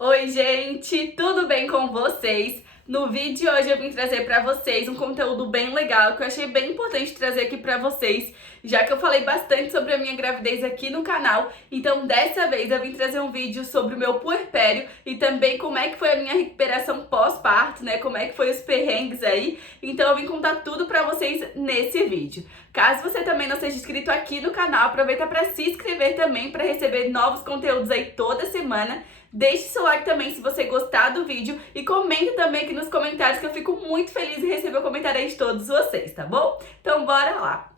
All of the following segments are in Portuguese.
Oi, gente, tudo bem com vocês? No vídeo de hoje eu vim trazer pra vocês um conteúdo bem legal que eu achei bem importante trazer aqui pra vocês, já que eu falei bastante sobre a minha gravidez aqui no canal. Então dessa vez eu vim trazer um vídeo sobre o meu puerpério e também como é que foi a minha recuperação pós-parto, né? Como é que foi os perrengues aí. Então eu vim contar tudo pra vocês nesse vídeo. Caso você também não seja inscrito aqui no canal, aproveita pra se inscrever também pra receber novos conteúdos aí toda semana. Deixe seu like também se você gostar do vídeo e comente também aqui nos comentários que eu fico muito feliz em receber o comentário aí de todos vocês, tá bom? Então bora lá!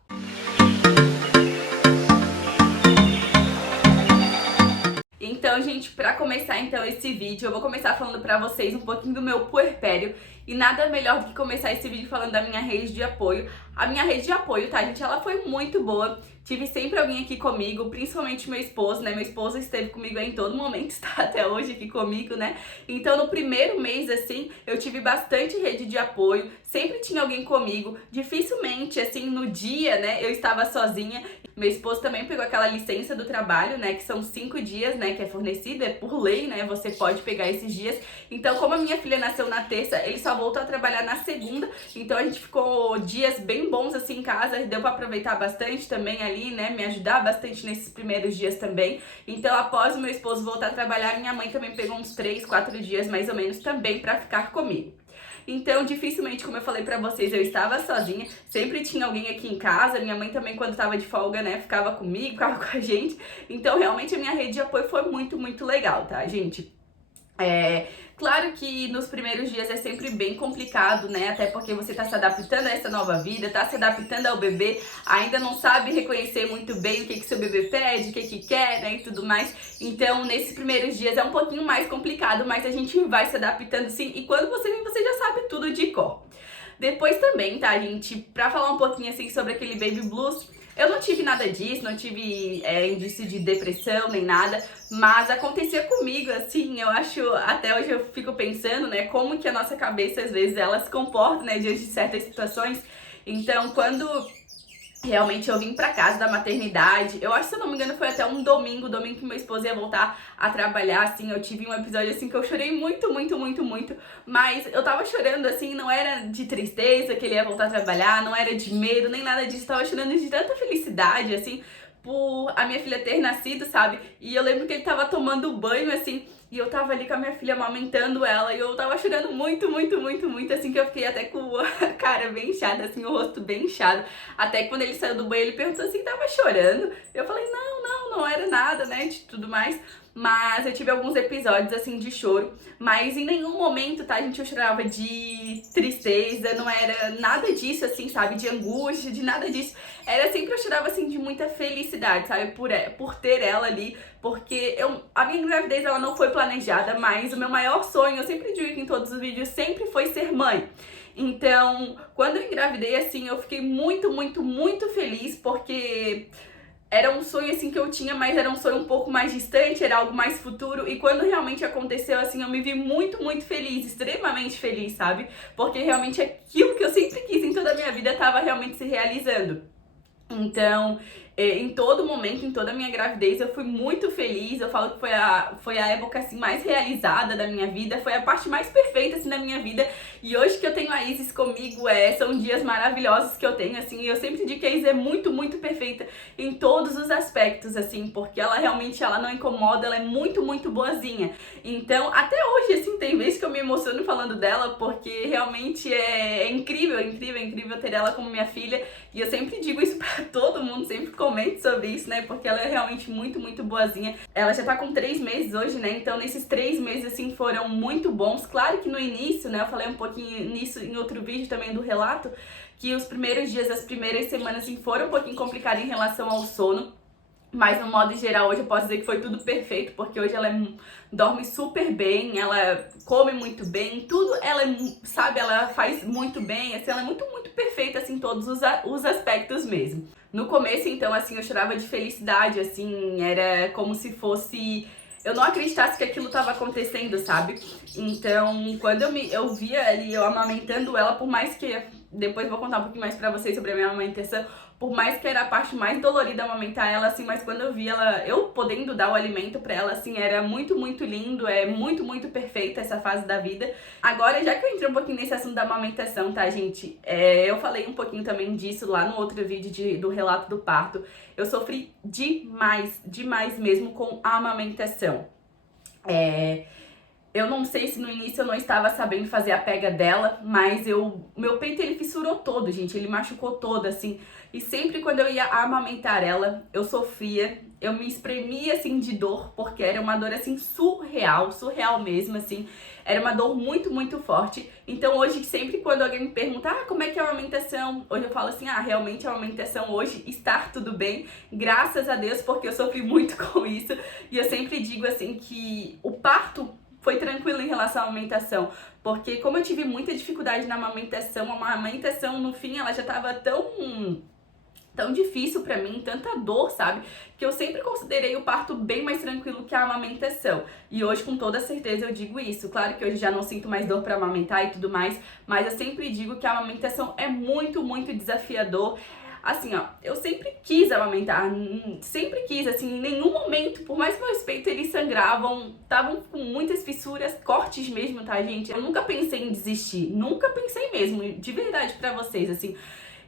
Então, gente, pra começar então esse vídeo, eu vou começar falando pra vocês um pouquinho do meu puerpério. E nada melhor do que começar esse vídeo falando da minha rede de apoio. A minha rede de apoio, tá, gente, ela foi muito boa. Tive sempre alguém aqui comigo, principalmente meu esposo, né? Meu esposo esteve comigo aí em todo momento, está até hoje aqui comigo, né? Então, no primeiro mês, assim, eu tive bastante rede de apoio. Sempre tinha alguém comigo. Dificilmente, assim, no dia, né, eu estava sozinha. Meu esposo também pegou aquela licença do trabalho, né, que são 5 dias, né, que é fornecida, é por lei, né, você pode pegar esses dias. Então, como a minha filha nasceu na terça, ele só voltou a trabalhar na segunda, então a gente ficou dias bem bons, assim, em casa, deu pra aproveitar bastante também ali, né, me ajudar bastante nesses primeiros dias também. Então, após o meu esposo voltar a trabalhar, minha mãe também pegou uns 3, 4 dias, mais ou menos, também pra ficar comigo. Então, dificilmente, como eu falei pra vocês, eu estava sozinha, sempre tinha alguém aqui em casa, minha mãe também quando estava de folga, né, ficava comigo, ficava com a gente, então realmente a minha rede de apoio foi muito legal, tá, gente? Claro que nos primeiros dias é sempre bem complicado, né? Até porque você tá se adaptando a essa nova vida, tá se adaptando ao bebê, ainda não sabe reconhecer muito bem o que seu bebê pede, o que quer, né? E tudo mais. Então, nesses primeiros dias é um pouquinho mais complicado, mas a gente vai se adaptando sim. E quando você vem, você já sabe tudo de cor. Depois também, tá, gente? Pra falar um pouquinho assim sobre aquele baby blues, eu não tive nada disso, não tive indício de depressão nem nada, mas acontecia comigo, assim, eu acho, até hoje eu fico pensando, né, como que a nossa cabeça, às vezes, ela se comporta, né, diante de certas situações. Então, quando realmente eu vim pra casa da maternidade, eu acho, se eu não me engano, foi até um domingo que meu esposo ia voltar a trabalhar, assim, eu tive um episódio, assim, que eu chorei muito, mas eu tava chorando, assim, não era de tristeza que ele ia voltar a trabalhar, não era de medo, nem nada disso, eu tava chorando de tanta felicidade, assim, por a minha filha ter nascido, sabe? E eu lembro que ele tava tomando banho, assim, e eu tava ali com a minha filha amamentando ela, e eu tava chorando muito, assim, que eu fiquei até com a cara bem inchada, assim, o rosto bem inchado. Até que quando ele saiu do banho, ele perguntou assim, tava chorando? Eu falei, não era nada, né, de tudo mais. Mas eu tive alguns episódios, assim, de choro. Mas em nenhum momento, tá, gente, eu chorava de tristeza, não era nada disso, assim, sabe, de angústia, de nada disso. Era sempre, eu chorava, assim, de muita felicidade, sabe, por ter ela ali. Porque a minha gravidez, ela não foi planejada, mas o meu maior sonho, eu sempre digo aqui em todos os vídeos, sempre foi ser mãe. Então, quando eu engravidei, assim, eu fiquei muito feliz, porque era um sonho, assim, que eu tinha, mas era um sonho um pouco mais distante, era algo mais futuro, e quando realmente aconteceu, assim, eu me vi muito feliz, extremamente feliz, sabe? Porque realmente aquilo que eu sempre quis em toda a minha vida estava realmente se realizando. Então, em todo momento, em toda a minha gravidez, eu fui muito feliz. Eu falo que foi a época, assim, mais realizada da minha vida. Foi a parte mais perfeita, assim, da minha vida. E hoje que eu tenho a Isis comigo, são dias maravilhosos que eu tenho, assim. E eu sempre digo que a Isis é muito perfeita em todos os aspectos, assim. Porque ela realmente, ela não incomoda, ela é muito boazinha. Então, até hoje, assim, tem vezes que eu me emociono falando dela. Porque realmente é incrível ter ela como minha filha. E eu sempre digo isso pra todo mundo, sempre comento sobre isso, né? Porque ela é realmente muito boazinha. Ela já tá com 3 meses hoje, né? Então nesses 3 meses, assim, foram muito bons. Claro que no início, né? Eu falei um pouquinho nisso em outro vídeo também do relato, que os primeiros dias, as primeiras semanas, assim, foram um pouquinho complicadas em relação ao sono. Mas no modo geral, hoje eu posso dizer que foi tudo perfeito, porque hoje ela dorme super bem, ela come muito bem, tudo ela, sabe, ela faz muito bem, assim, ela é muito perfeita, assim, todos os aspectos mesmo. No começo, então, assim, eu chorava de felicidade, assim, era como se fosse... Eu não acreditasse que aquilo estava acontecendo, sabe? Então, quando eu via ali, eu amamentando ela, por mais que... Depois eu vou contar um pouquinho mais pra vocês sobre a minha amamentação. por mais que era a parte mais dolorida amamentar ela, assim, mas quando eu vi ela, eu podendo dar o alimento pra ela, assim, era muito, muito lindo, é muito, muito perfeita essa fase da vida. Agora, já que eu entrei um pouquinho nesse assunto da amamentação, tá, gente? Eu falei um pouquinho também disso lá no outro vídeo do relato do parto. Eu sofri demais, demais mesmo com a amamentação. Eu não sei se no início eu não estava sabendo fazer a pega dela, mas meu peito ele fissurou todo, gente, ele machucou todo, assim. E sempre quando eu ia amamentar ela, eu sofria, eu me espremia, assim, de dor, porque era uma dor, assim, surreal, surreal mesmo, assim. Era uma dor muito, muito forte. Então hoje, sempre quando alguém me pergunta, como é que é a amamentação? Hoje eu falo assim, realmente a amamentação hoje está tudo bem, graças a Deus, porque eu sofri muito com isso. E eu sempre digo, assim, que o parto foi tranquilo em relação à amamentação, porque como eu tive muita dificuldade na amamentação, a amamentação no fim ela já tava tão difícil pra mim, tanta dor, sabe? Que eu sempre considerei o parto bem mais tranquilo que a amamentação. E hoje, com toda certeza, eu digo isso. Claro que hoje já não sinto mais dor pra amamentar e tudo mais, mas eu sempre digo que a amamentação é muito, muito desafiador. Assim, eu sempre quis amamentar, sempre quis, assim, em nenhum momento, por mais que meus peitos eles sangravam, estavam com muitas fissuras, cortes mesmo, tá, gente? Eu nunca pensei em desistir, nunca pensei mesmo, de verdade pra vocês, assim.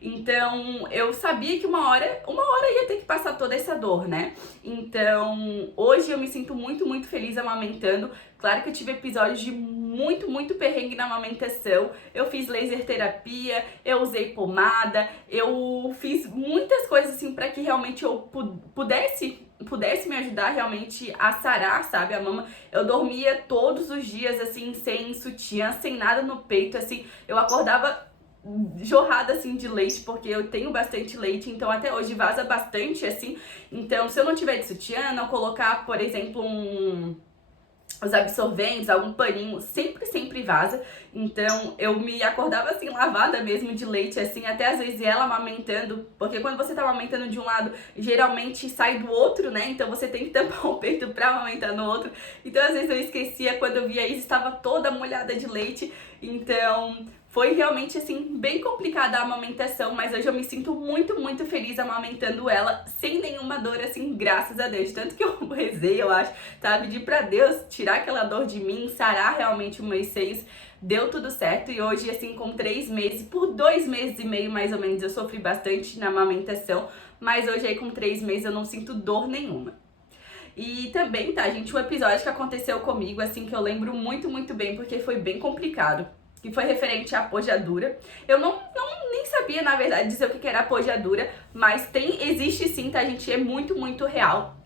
Então, eu sabia que uma hora ia ter que passar toda essa dor, né? Então, hoje eu me sinto muito, muito feliz amamentando. Claro que eu tive episódios de muito, muito perrengue na amamentação. Eu fiz laser terapia, eu usei pomada, eu fiz muitas coisas assim para que realmente eu pudesse me ajudar realmente a sarar, sabe, a mama. Eu dormia todos os dias assim, sem sutiã, sem nada no peito, assim. Eu acordava jorrada assim de leite, porque eu tenho bastante leite, então até hoje vaza bastante assim. Então, se eu não tiver de sutiã, não colocar, por exemplo, os absorventes, algum paninho, sempre vaza. Então eu me acordava assim, lavada mesmo de leite, assim, até às vezes ela amamentando, porque quando você tá amamentando de um lado, geralmente sai do outro, né? Então você tem que tampar o peito pra amamentar no outro. Então às vezes eu esquecia, quando eu via a Isa estava toda molhada de leite. Então foi realmente, assim, bem complicada a amamentação, mas hoje eu me sinto muito, muito feliz amamentando ela sem nenhuma dor, assim, graças a Deus. Tanto que eu rezei, eu acho, tá? Pedi pra Deus tirar aquela dor de mim, sarar realmente os meus seios. Deu tudo certo e hoje, assim, com 3 meses, por 2 meses e meio mais ou menos, eu sofri bastante na amamentação, mas hoje aí com 3 meses eu não sinto dor nenhuma. E também, tá, gente, um episódio que aconteceu comigo, assim, que eu lembro muito, muito bem, porque foi bem complicado, que foi referente à apojadura. Eu nem sabia, na verdade, dizer o que era apojadura, mas existe sim, tá, gente? É muito, muito real.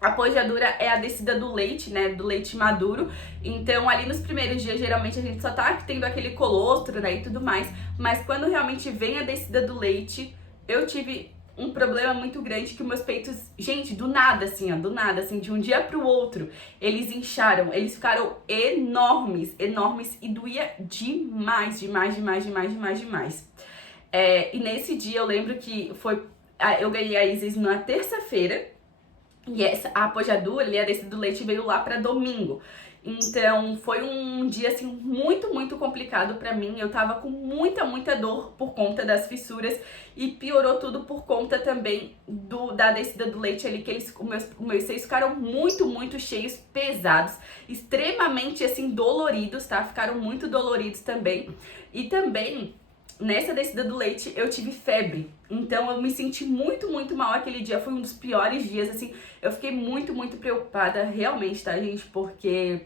A apojadura é a descida do leite, né, do leite maduro. Então, ali nos primeiros dias, geralmente a gente só tá tendo aquele colostro, né, e tudo mais. Mas quando realmente vem a descida do leite, eu tive um problema muito grande que meus peitos, gente, do nada, assim, de um dia pro outro, eles incharam, eles ficaram enormes e doía demais. E nesse dia eu lembro que eu ganhei a Isis na terça-feira e a apojadura, ali, a descida do leite veio lá pra domingo. Então, foi um dia, assim, muito, muito complicado pra mim. Eu tava com muita, muita dor por conta das fissuras e piorou tudo por conta também da descida do leite ali, que os meus seios ficaram muito, muito cheios, pesados, extremamente, assim, doloridos, tá? Ficaram muito doloridos também. E também, nessa descida do leite, eu tive febre. Então, eu me senti muito, muito mal aquele dia. Foi um dos piores dias, assim. Eu fiquei muito, muito preocupada, realmente, tá, gente? Porque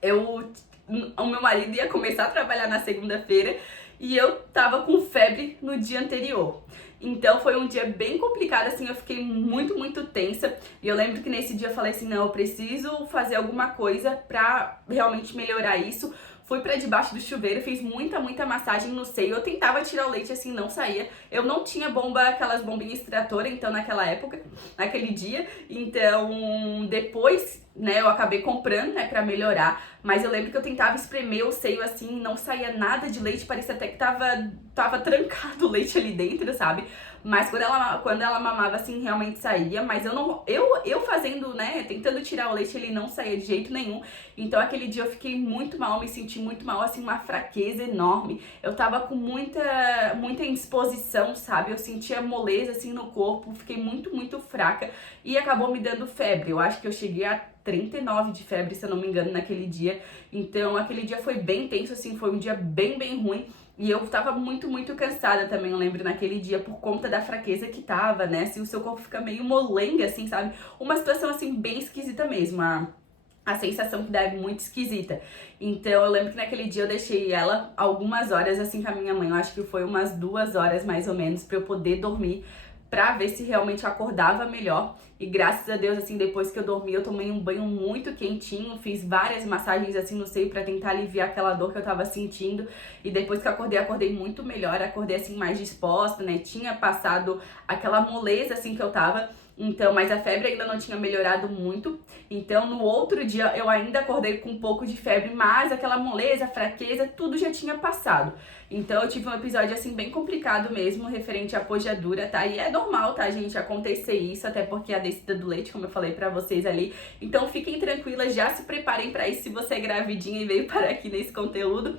o meu marido ia começar a trabalhar na segunda-feira e eu tava com febre no dia anterior. Então foi um dia bem complicado, assim, eu fiquei muito, muito tensa. E eu lembro que nesse dia eu falei assim, não, eu preciso fazer alguma coisa pra realmente melhorar isso. Fui pra debaixo do chuveiro, fiz muita, muita massagem no seio. Eu tentava tirar o leite, assim, não saía. Eu não tinha aquelas bombinhas extratoras, então, naquela época, naquele dia. Então, depois, né, eu acabei comprando, né, pra melhorar. Mas eu lembro que eu tentava espremer o seio, assim, não saía nada de leite. Parecia até que tava trancado o leite ali dentro, sabe? Mas quando ela mamava, assim, realmente saía. Mas eu fazendo, né, tentando tirar o leite, ele não saía de jeito nenhum. Então aquele dia eu fiquei muito mal, me senti muito mal, assim, uma fraqueza enorme. Eu tava com muita indisposição, sabe? Eu sentia moleza, assim, no corpo, fiquei muito fraca. E acabou me dando febre. Eu acho que eu cheguei a 39 de febre, se eu não me engano, naquele dia. Então aquele dia foi bem tenso, assim, foi um dia bem ruim. E eu tava muito cansada também, eu lembro, naquele dia, por conta da fraqueza que tava, né? Assim, o seu corpo fica meio molenga, assim, sabe? Uma situação, assim, bem esquisita mesmo. A sensação que dá é muito esquisita. Então, eu lembro que naquele dia eu deixei ela algumas horas, assim, com a minha mãe. Eu acho que foi umas 2 horas, mais ou menos, pra eu poder dormir, pra ver se realmente eu acordava melhor. E graças a Deus, assim, depois que eu dormi, eu tomei um banho muito quentinho, fiz várias massagens, assim, no seio pra tentar aliviar aquela dor que eu tava sentindo. E depois que eu acordei muito melhor, acordei, assim, mais disposta, né? Tinha passado aquela moleza, assim, que eu tava. Então, mas a febre ainda não tinha melhorado muito. Então, no outro dia, eu ainda acordei com um pouco de febre, mas aquela moleza, fraqueza, tudo já tinha passado. Então, eu tive um episódio, assim, bem complicado mesmo, referente à pojadura, tá? E é normal, tá, gente, acontecer isso, até porque a descida do leite, como eu falei pra vocês ali. Então, fiquem tranquilas, já se preparem pra isso se você é gravidinha e veio parar aqui nesse conteúdo.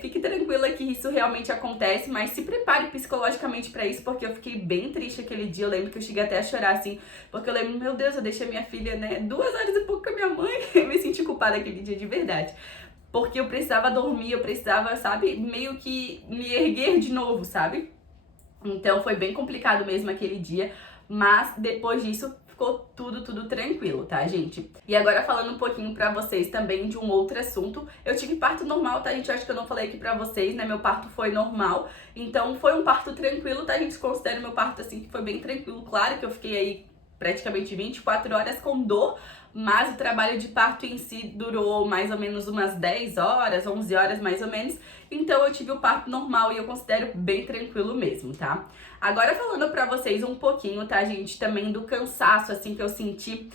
Fique tranquila que isso realmente acontece, mas se prepare psicologicamente pra isso, porque eu fiquei bem triste aquele dia. Eu lembro que eu cheguei até a chorar, assim, porque eu lembro, meu Deus, eu deixei minha filha, né, 2 horas e pouco com a minha mãe. Eu me senti culpada aquele dia de verdade, porque eu precisava dormir, eu precisava, sabe, meio que me erguer de novo, sabe? Então foi bem complicado mesmo aquele dia, mas depois disso ficou tudo tranquilo, tá, gente? E agora falando um pouquinho pra vocês também de um outro assunto. Eu tive parto normal, tá, gente? Eu acho que eu não falei aqui pra vocês, né? Meu parto foi normal, então foi um parto tranquilo, tá, gente? Considero meu parto, assim, que foi bem tranquilo. Claro que eu fiquei aí praticamente 24 horas com dor, mas o trabalho de parto em si durou mais ou menos umas 10 horas, 11 horas mais ou menos. Então eu tive o parto normal e eu considero bem tranquilo mesmo, tá? Agora falando pra vocês um pouquinho, tá, gente, também do cansaço, assim, que eu senti.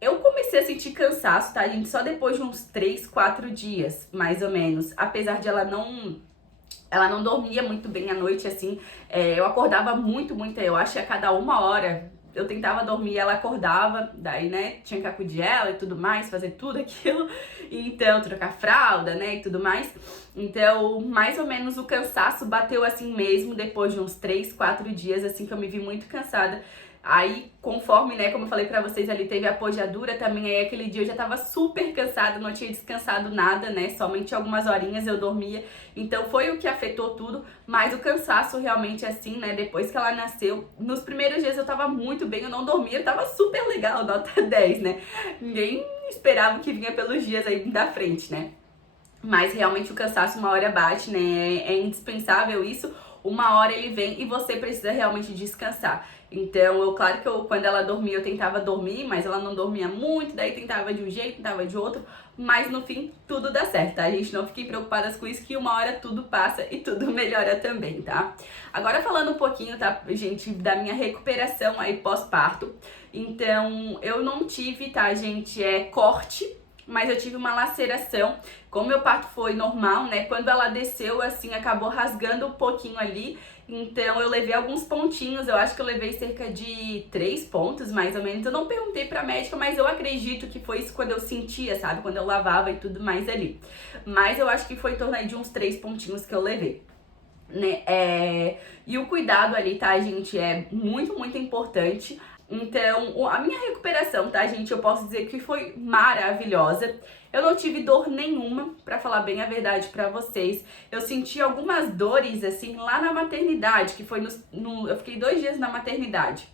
Eu comecei a sentir cansaço, tá, gente, só depois de uns 3, 4 dias, mais ou menos. Apesar de ela não dormia muito bem à noite, assim, eu acordava muito, eu acho que a cada 1 hora eu tentava dormir, ela acordava, daí, né, tinha que acudir ela e tudo mais, fazer tudo aquilo, e então trocar fralda, né, e tudo mais. Então, mais ou menos o cansaço bateu assim mesmo, depois de uns 3, 4 dias, assim, que eu me vi muito cansada. Aí, conforme, né, como eu falei pra vocês ali, teve a pojadura também, aí aquele dia eu já tava super cansada, não tinha descansado nada, né, somente algumas horinhas eu dormia, então foi o que afetou tudo, mas o cansaço realmente assim, né, depois que ela nasceu, nos primeiros dias eu tava muito bem, eu não dormia, eu tava super legal, nota 10, né, ninguém esperava o que vinha pelos dias aí da frente, né, mas realmente o cansaço uma hora bate, né, é indispensável isso. Uma hora ele vem e você precisa realmente descansar. Então, claro que quando ela dormia, eu tentava dormir, mas ela não dormia muito, daí tentava de um jeito, tentava de outro, mas no fim tudo dá certo, tá? A gente não fique preocupadas com isso, que uma hora tudo passa e tudo melhora também, tá? Agora falando um pouquinho, tá, gente, da minha recuperação aí pós-parto. Então, eu não tive, tá, gente, corte, mas eu tive uma laceração. Como meu parto foi normal, né, quando ela desceu, assim, acabou rasgando um pouquinho ali, então eu levei alguns pontinhos, eu acho que eu levei cerca de 3 pontos, mais ou menos. Eu não perguntei pra médica, mas eu acredito que foi isso quando eu sentia, sabe, quando eu lavava e tudo mais ali. Mas eu acho que foi em torno aí de uns 3 pontinhos que eu levei, né, e o cuidado ali, tá, gente, é muito importante. Então, a minha recuperação, tá, gente, eu posso dizer que foi maravilhosa. Eu não tive dor nenhuma, pra falar bem a verdade pra vocês. Eu senti algumas dores, assim, lá na maternidade, que foi eu fiquei 2 dias na maternidade.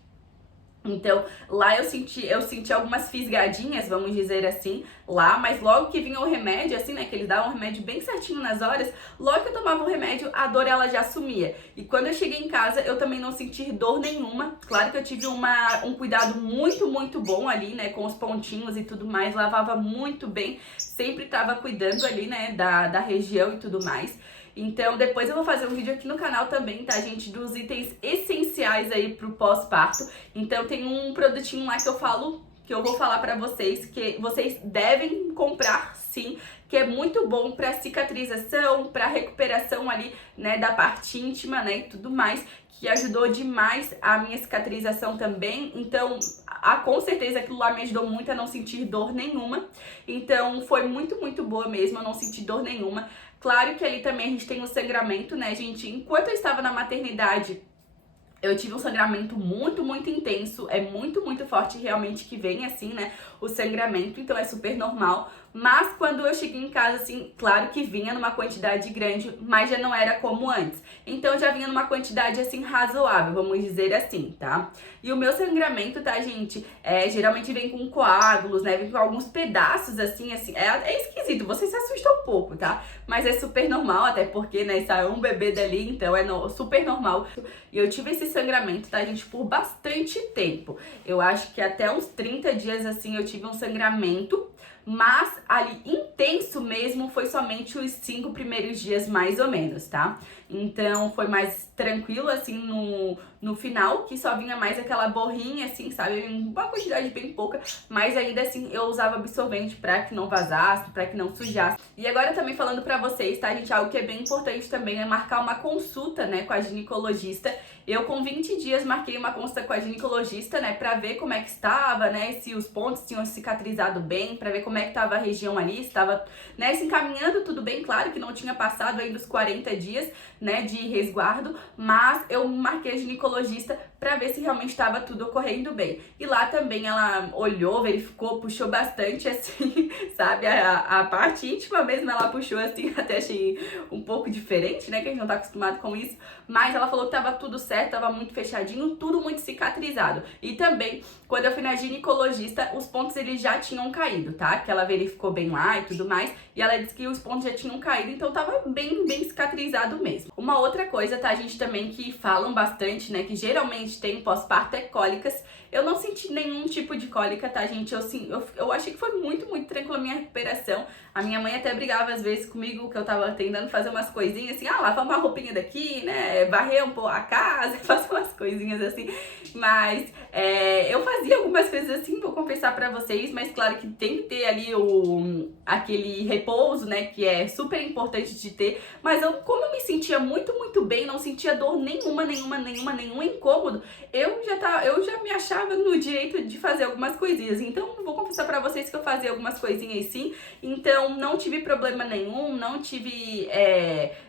Então, lá eu senti algumas fisgadinhas, vamos dizer assim, lá, mas logo que vinha o remédio, assim, né, que eles davam o remédio bem certinho nas horas, logo que eu tomava o remédio, a dor, ela já sumia. E quando eu cheguei em casa, eu também não senti dor nenhuma. Claro que eu tive um cuidado muito bom ali, né, com os pontinhos e tudo mais, lavava muito bem, sempre tava cuidando ali, né, da região e tudo mais. Então, depois eu vou fazer um vídeo aqui no canal também, tá, gente, dos itens essenciais aí pro pós-parto. Então, tem um produtinho lá que eu falo que eu vou falar pra vocês, que vocês devem comprar sim, que é muito bom pra cicatrização, pra recuperação ali, né, da parte íntima, né, e tudo mais, que ajudou demais a minha cicatrização também. Então, com certeza aquilo lá me ajudou muito a não sentir dor nenhuma. Então, foi muito, muito boa mesmo, eu não senti dor nenhuma. Claro que ali também a gente tem o sangramento, né, gente? Enquanto eu estava na maternidade, eu tive um sangramento muito, muito intenso, é muito, muito forte realmente que vem assim, né, o sangramento, então é super normal. Mas quando eu cheguei em casa, assim, claro que vinha numa quantidade grande, mas já não era como antes. Então já vinha numa quantidade, assim, razoável, vamos dizer assim, tá? E o meu sangramento, tá, gente, geralmente vem com coágulos, né, vem com alguns pedaços, assim, é esquisito, você se assusta um pouco, tá? Mas é super normal, até porque, né, saiu um bebê dali, então é super normal. E eu tive esse sangramento, tá, gente, por bastante tempo. Eu acho que até uns 30 dias, assim, eu tive um sangramento. Mas ali intenso mesmo foi somente os 5 primeiros dias, mais ou menos, tá? Então foi mais tranquilo, assim, no final, que só vinha mais aquela borrinha, assim, sabe? Uma quantidade bem pouca, mas ainda assim eu usava absorvente pra que não vazasse, pra que não sujasse. E agora também falando pra vocês, tá, gente? Algo que é bem importante também é marcar uma consulta, né, com a ginecologista. Eu com 20 dias marquei uma consulta com a ginecologista, né, pra ver como é que estava, né, se os pontos tinham cicatrizado bem, pra ver como é que estava a região ali, se estava, né, se encaminhando tudo bem. Claro que não tinha passado ainda os 40 dias, né, de resguardo, mas eu marquei a ginecologista pra ver se realmente estava tudo ocorrendo bem. E lá também ela olhou, verificou, puxou bastante, assim, sabe, a parte íntima mesmo, ela puxou, assim, até achei um pouco diferente, né, que a gente não tá acostumado com isso, mas ela falou que tava tudo certo, tava muito fechadinho, tudo muito cicatrizado. E também, quando eu fui na ginecologista, os pontos eles já tinham caído, tá? Que ela verificou bem lá e tudo mais, e ela disse que os pontos já tinham caído, então tava bem cicatrizado mesmo. Uma outra coisa, tá, gente, também que falam bastante, né, que geralmente tem pós-parto é cólicas. Eu não senti nenhum tipo de cólica, tá, gente? Eu achei que foi muito tranquila a minha recuperação. A minha mãe até brigava às vezes comigo, que eu tava tentando fazer umas coisinhas assim, lavar uma roupinha daqui, né, varrer um pouco a casa, fazer umas coisinhas assim. Mas eu fazia algumas coisas assim, vou confessar pra vocês, mas claro que tem que ter ali aquele repouso, né, que é super importante de ter. Mas como eu me sentia muito bem, não sentia dor nenhum incômodo, eu já me achava no direito de fazer algumas coisinhas. Então, vou confessar pra vocês que eu fazia algumas coisinhas sim. Então, não tive problema nenhum, não tive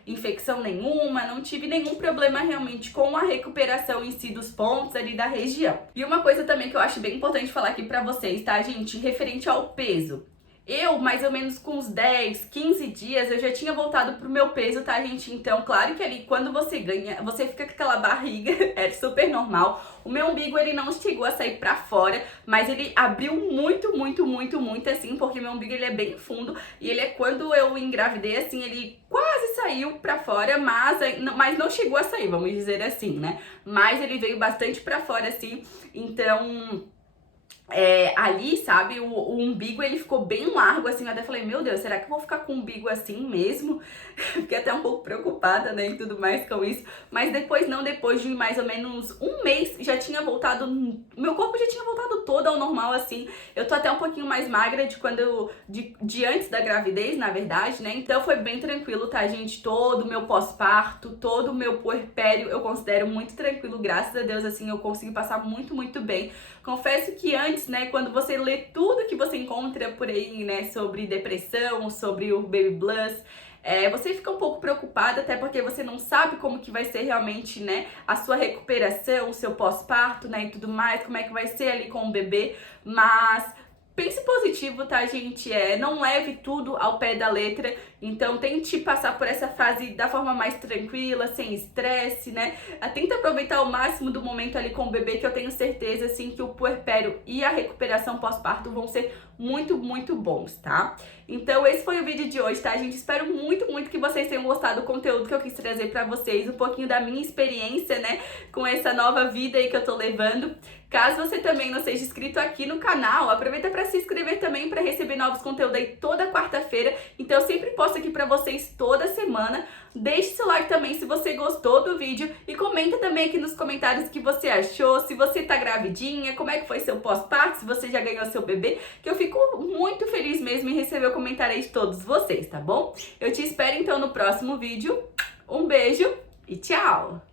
infecção nenhuma, não tive nenhum problema realmente com a recuperação em si dos pontos ali da região. E uma coisa também que eu acho bem importante falar aqui pra vocês, tá, gente? Referente ao peso. Eu, mais ou menos com uns 10, 15 dias, eu já tinha voltado pro meu peso, tá, gente? Então, claro que ali, quando você ganha, você fica com aquela barriga, é super normal. O meu umbigo, ele não chegou a sair pra fora, mas ele abriu muito, assim, porque meu umbigo, ele é bem fundo. E ele quando eu engravidei, assim, ele quase saiu pra fora, mas não chegou a sair, vamos dizer assim, né? Mas ele veio bastante pra fora, assim, então... ali, sabe, o umbigo ele ficou bem largo, assim, eu até falei, meu Deus, será que eu vou ficar com o umbigo assim mesmo? Fiquei até um pouco preocupada, né, e tudo mais com isso, mas depois de mais ou menos um mês, já tinha voltado, meu corpo já tinha voltado todo ao normal, assim, eu tô até um pouquinho mais magra de antes da gravidez, na verdade, né, então foi bem tranquilo, tá, gente, todo o meu pós-parto, todo o meu puerpério, eu considero muito tranquilo, graças a Deus, assim, eu consegui passar muito bem. Confesso que antes, né, quando você lê tudo que você encontra por aí, né, sobre depressão, sobre o baby blues, você fica um pouco preocupada, até porque você não sabe como que vai ser realmente, né, a sua recuperação, o seu pós-parto, né, e tudo mais, como é que vai ser ali com o bebê, mas... pense positivo, tá, gente? Não leve tudo ao pé da letra. Então, tente passar por essa fase da forma mais tranquila, sem estresse, né? Tenta aproveitar o máximo do momento ali com o bebê, que eu tenho certeza, assim, que o puerpério e a recuperação pós-parto vão ser muito bons, tá? Então, esse foi o vídeo de hoje, tá, gente? Espero muito que vocês tenham gostado do conteúdo que eu quis trazer pra vocês, um pouquinho da minha experiência, né, com essa nova vida aí que eu tô levando. Caso você também não seja inscrito aqui no canal, aproveita para se inscrever também para receber novos conteúdos aí toda quarta-feira. Então eu sempre posto aqui para vocês toda semana. Deixe seu like também se você gostou do vídeo e comenta também aqui nos comentários o que você achou, se você tá gravidinha, como é que foi seu pós-parto, se você já ganhou seu bebê, que eu fico muito feliz mesmo em receber o comentário aí de todos vocês, tá bom? Eu te espero então no próximo vídeo. Um beijo e tchau!